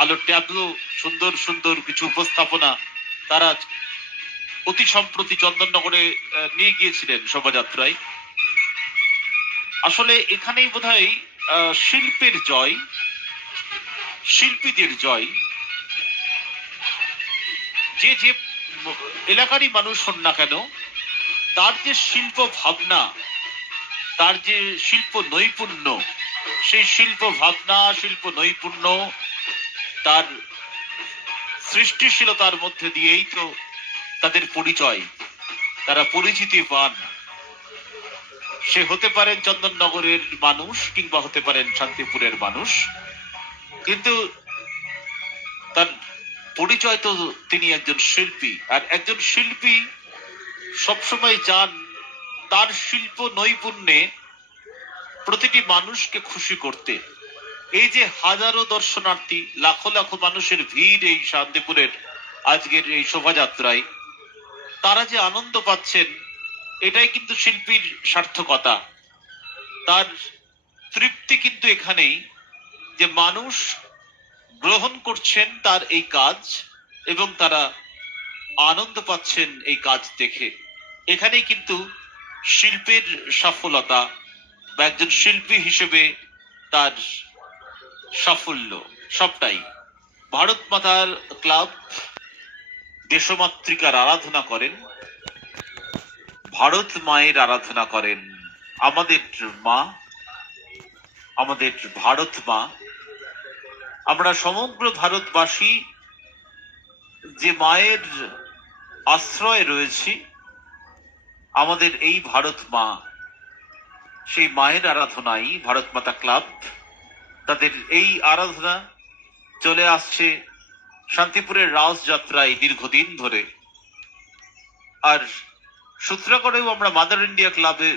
আলোর ট্যাবলো, সুন্দর সুন্দর কিছু উপস্থাপনা তারা অতি সম্প্রতি চন্দননগরে নিয়ে গিয়েছিলেন শোভাযাত্রায়। আসলে এখানেই বোধহয় শিল্পের জয়, শিল্পীদের জয়। যে যে এলাকারই মানুষ হন না কেন, তার যে শিল্প ভাবনা, তার যে শিল্প নৈপুণ্য, সেই শিল্প ভাবনা, শিল্প নৈপুণ্য, তার সৃষ্টিশীলতার মধ্যে দিয়েই তো তাদের পরিচয়, তারা পরিচিতি পান। সে হতে পারেন চন্দননগরের মানুষ কিংবা হতে পারেন শান্তিপুরের মানুষ, কিন্তু তার পরিচয় তো তিনি একজন শিল্পী। আর একজন শিল্পী সবসময় চান তার শিল্প নৈপুণ্যে প্রতিটি মানুষকে খুশি করতে। এই যে হাজারো দর্শনার্থী, লাখো লাখো মানুষের ভিড় এই শান্তিপুরের আজকের এই শোভাযাত্রায়, তারা যে আনন্দ পাচ্ছেন, এটাই কিন্তু শিল্পীর সার্থকতা। তার তৃপ্তি কিন্তু এখানেই যে মানুষ গ্রহণ করছেন তার এই কাজ এবং তারা আনন্দ পাচ্ছেন এই কাজ দেখে। এখানেই কিন্তু শিল্পের সফলতা বা একজন শিল্পী হিসেবে তার সাফল্য, সবটাই। ভারত মাতার ক্লাব দেশমাতৃকার আরাধনা করেন, ভারত মায়ের আরাধনা করেন। আমাদের মা, আমাদের ভারত মা। আমরা সমগ্র ভারতবাসী যে মায়ের আশ্রয়ে রয়েছি, আমাদের এই ভারত মা, সেই মায়ের আরাধনাই ভারত মাতা ক্লাব, তাদের এই আরাধনা চলে আসছে শান্তিপুরের রাসযাত্রায় দীর্ঘদিন ধরে। আর সূত্রাগড়েও আমরা মাদার ইন্ডিয়া ক্লাবে